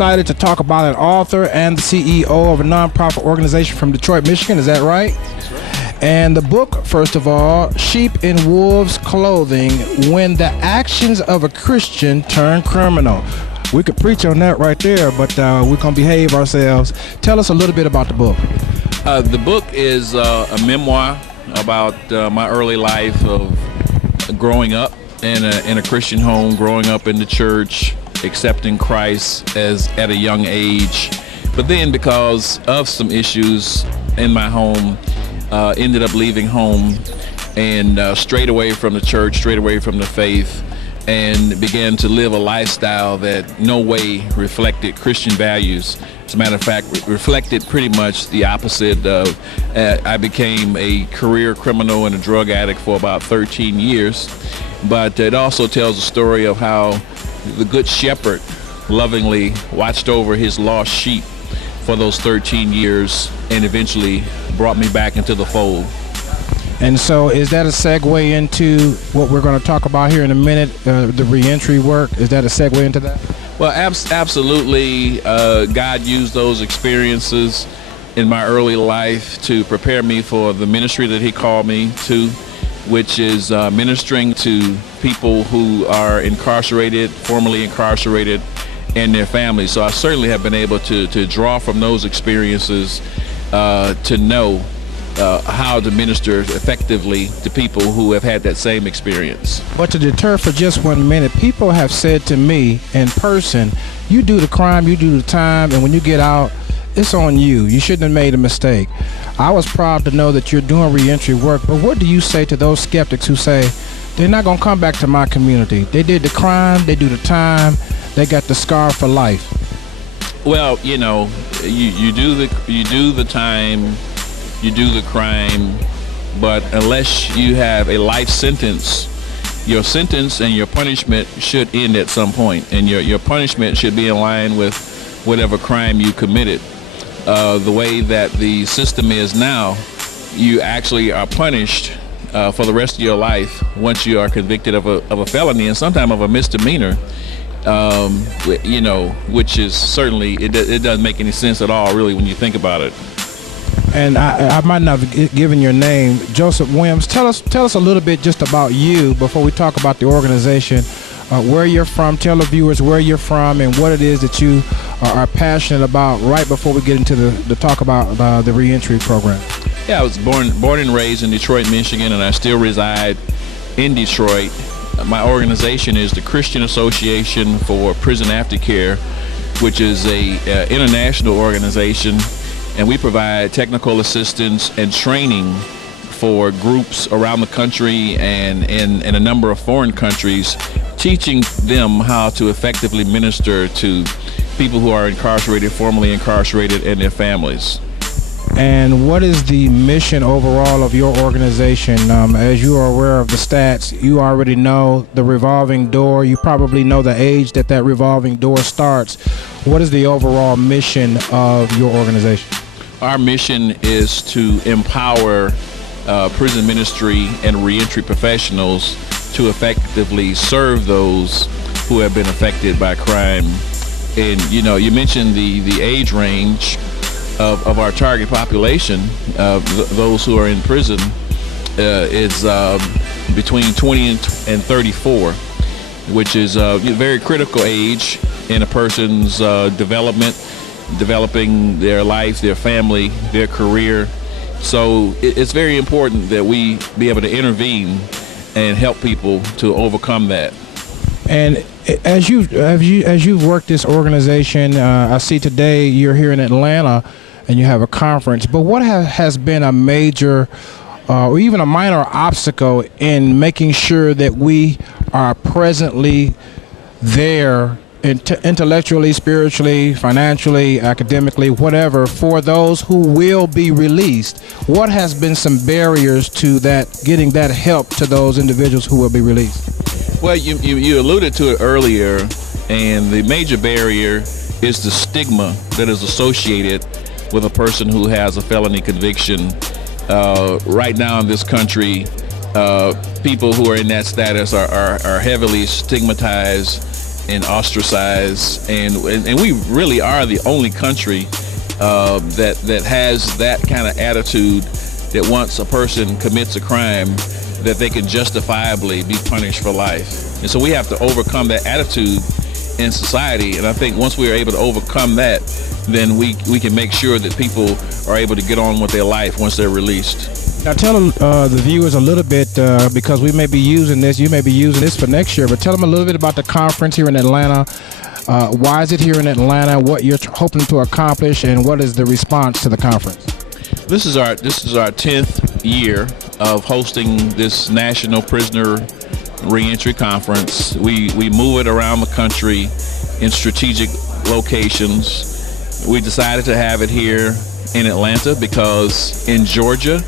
excited to talk about an author and the CEO of a nonprofit organization from Detroit, Michigan. Is that right? That's right. And the book, first of all, Sheep in Wolves' Clothing, When the Actions of a Christian Turn Criminal. We could preach on that right there, but we're going to behave ourselves. Tell us a little bit about the book. The book is a memoir about my early life of growing up in a Christian home, growing up in the church, accepting Christ at a young age. But then because of some issues in my home, ended up leaving home and strayed away from the church, strayed away from the faith, and began to live a lifestyle that no way reflected Christian values. As a matter of fact, reflected pretty much the opposite. I became a career criminal and a drug addict for about 13 years. But it also tells a story of how the Good Shepherd lovingly watched over his lost sheep for those 13 years and eventually brought me back into the fold. And so is that a segue into what we're going to talk about here in a minute, the reentry work? Is that a segue into that? Well, absolutely. God used those experiences in my early life to prepare me for the ministry that he called me to, which is ministering to people who are incarcerated, formerly incarcerated, and their families. So I certainly have been able to draw from those experiences to know how to minister effectively to people who have had that same experience. But to deter for just 1 minute, people have said to me in person, you do the crime, you do the time, and when you get out, it's on you. You shouldn't have made a mistake. I was proud to know that you're doing reentry work, but what do you say to those skeptics who say, they're not going to come back to my community? They did the crime, they do the time, they got the scar for life. Well, you know, you do the time, you do the crime, but unless you have a life sentence, your sentence and your punishment should end at some point, and your punishment should be in line with whatever crime you committed. The way that the system is now, you actually are punished for the rest of your life once you are convicted of a felony and sometimes of a misdemeanor. You know, which is certainly, it doesn't make any sense at all, really, when you think about it. And I might not have given your name, Joseph Williams. Tell us a little bit just about you before we talk about the organization, where you're from. Tell the viewers where you're from and what it is that you are passionate about right before we get into the talk about the reentry program. Yeah, I was born and raised in Detroit, Michigan, and I still reside in Detroit. My organization is the Christian Association for Prison Aftercare, which is a international organization, and we provide technical assistance and training for groups around the country and in a number of foreign countries, teaching them how to effectively minister to people who are incarcerated, formerly incarcerated, and their families. And what is the mission overall of your organization? As you are aware of the stats, you already know the revolving door. You probably know the age that revolving door starts. What is the overall mission of your organization? Our mission is to empower prison ministry and reentry professionals to effectively serve those who have been affected by crime. And you know, you mentioned the age range of our target population, those who are in prison, is between 20 and 34, which is a very critical age in a person's developing their life, their family, their career. So it's very important that we be able to intervene and help people to overcome that. And as you've worked this organization, I see today you're here in Atlanta and you have a conference, but what has been a major or even a minor obstacle in making sure that we are presently there intellectually, spiritually, financially, academically, whatever, for those who will be released? What has been some barriers to that, getting that help to those individuals who will be released? Well, you alluded to it earlier, and the major barrier is the stigma that is associated with a person who has a felony conviction. Right now in this country, people who are in that status are heavily stigmatized and ostracized, and we really are the only country that has that kind of attitude, that once a person commits a crime, that they can justifiably be punished for life. And so we have to overcome that attitude in society, and I think once we are able to overcome that, then we can make sure that people are able to get on with their life once they're released. Now tell the viewers a little bit, because we may be using this, you may be using this for next year, but tell them a little bit about the conference here in Atlanta. Why is it here in Atlanta? What you're hoping to accomplish, and what is the response to the conference? This is our 10th year of hosting this National Prisoner Reentry Conference. We move it around the country in strategic locations. We decided to have it here in Atlanta because in Georgia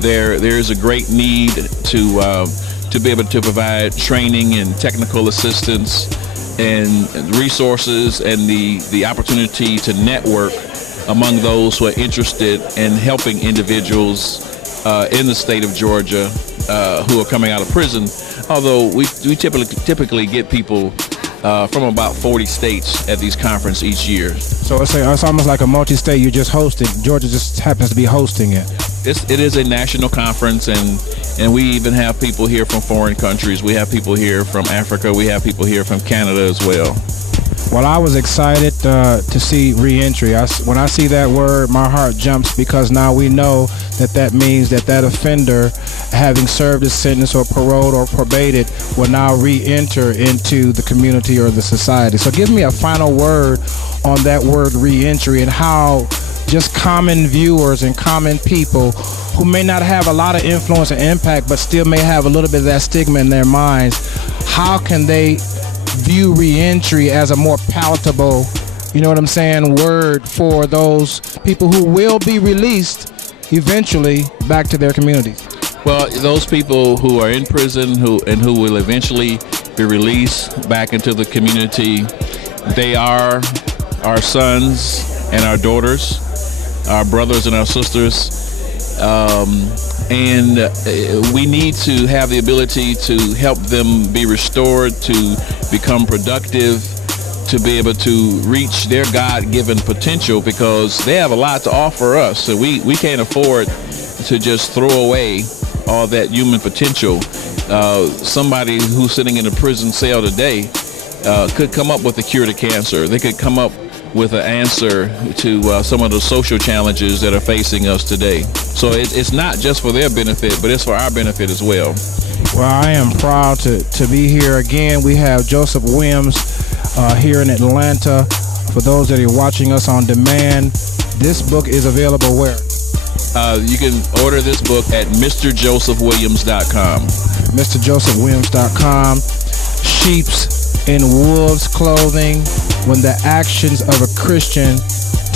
there's a great need to be able to provide training and technical assistance and resources and the opportunity to network among those who are interested in helping individuals in the state of Georgia who are coming out of prison. Although we typically get people from about 40 states at these conferences each year. So it's almost like a multi-state you just hosted. Georgia just happens to be hosting it. It is a national conference, and we even have people here from foreign countries. We have people here from Africa. We have people here from Canada as well. Well, I was excited to see reentry. When I see that word, my heart jumps, because now we know that means that offender, having served his sentence or paroled or probated, will now re-enter into the community or the society. So give me a final word on that word reentry, and how just common viewers and common people who may not have a lot of influence and impact but still may have a little bit of that stigma in their minds, how can they view reentry as a more palatable, you know what I'm saying, word for those people who will be released eventually back to their communities? Well, those people who are in prison who will eventually be released back into the community, they are our sons and our daughters, our brothers and our sisters, and we need to have the ability to help them be restored, to become productive, to be able to reach their God-given potential, because they have a lot to offer us. So we can't afford to just throw away all that human potential. Somebody who's sitting in a prison cell today could come up with a cure to cancer. They could come up with an answer to some of the social challenges that are facing us today. So it's not just for their benefit, but it's for our benefit as well. Well, I am proud to be here again. We have Joseph Williams here in Atlanta. For those that are watching us on demand, this book is available where? You can order this book at MrJosephWilliams.com. MrJosephWilliams.com. Sheep's in wolves' clothing, when the actions of a Christian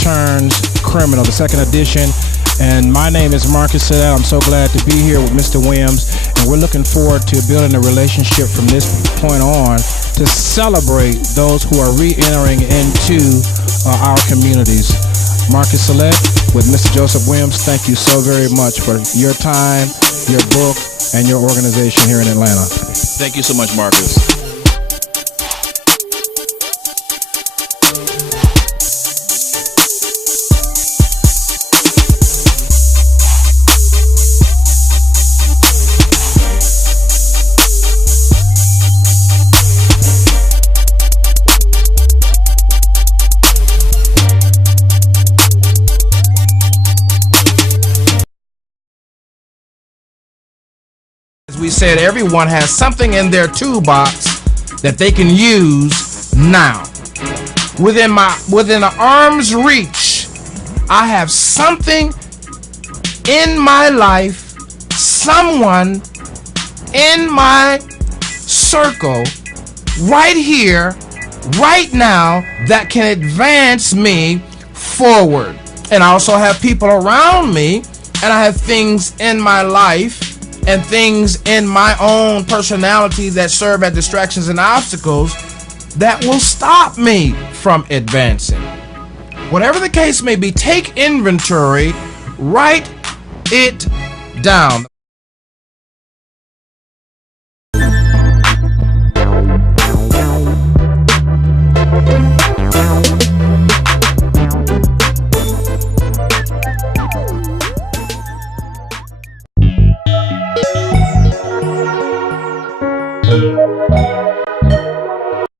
turns criminal, the second edition. And my name is Marcus Salette. I'm so glad to be here with Mr. Williams, and we're looking forward to building a relationship from this point on to celebrate those who are re-entering into our communities. Marcus Salette with Mr. Joseph Williams, thank you so very much for your time, your book, and your organization here in Atlanta. Thank you so much, Marcus. We said everyone has something in their toolbox that they can use now. Within an arm's reach, I have something in my life, someone in my circle right here, right now, that can advance me forward. And I also have people around me, and I have things in my life and things in my own personality that serve as distractions and obstacles that will stop me from advancing. Whatever the case may be, take inventory, write it down.